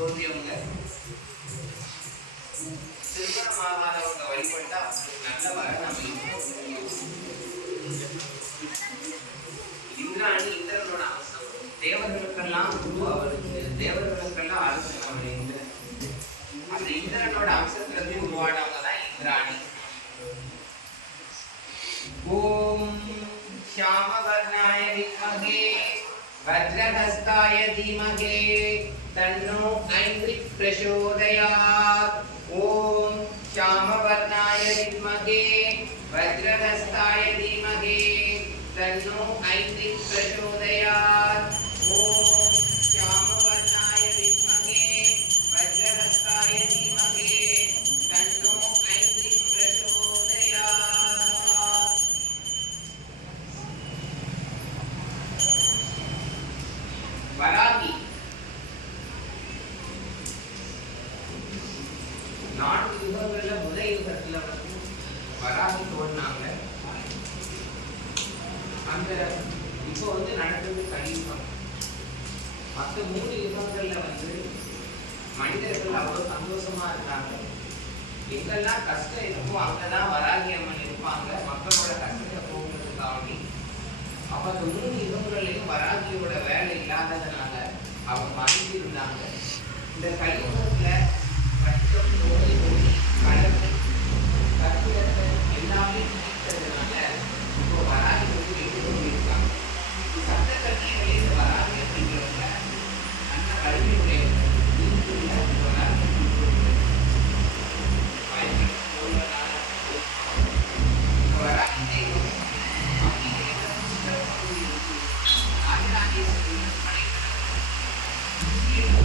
தோன்றியவங்க திருமணமாகாதவங்க வழிபட்டா அவங்களுக்கு நல்ல வர நம்ம இந்திராணி இந்திரனோட அம்சம் தேவர்களுக்கெல்லாம் குரு அவருக்கு தேவர்களுக்கெல்லாம் அரசன் அவர் இந்திரன் அந்த இந்திரனோட அம்சத்துல இருந்து உருவானவங்க தான் இந்திராணி ஓம் श्यामवर्णाय विद्महे वज्रहस्ताय धीमहि, तन्नो ऐन्द्रिक प्रचोदयात्। ॐ श्यामवर्णाय विद्महे वज्रहस्ताय धीमहि, तन्नो ऐन्द्रिक प्रचोदयात्। ॐ श्यामवर्णाय நான்கு யுகங்கள்ல முதல் யுகத்துல வந்து வராகி தோன்றாங்க அந்த இப்போ வந்து நடந்தது கலியுகம் மற்ற மூணு யுகங்களில் வந்து மனிதர்கள் அவ்வளவு சந்தோஷமா இருக்காங்க எங்கெல்லாம் கஷ்டம் இருக்கோ அங்கதான் வராகி அம்மன் இருப்பாங்க மக்களோட கஷ்டத்தை போகிறதுக்காண்டி அப்ப அந்த மூணு யுகங்கள்லயும் வராகியோட வேலை இல்லாததுனால அவங்க மறைஞ்சிருந்தாங்க இந்த கலியுகம் Thank you.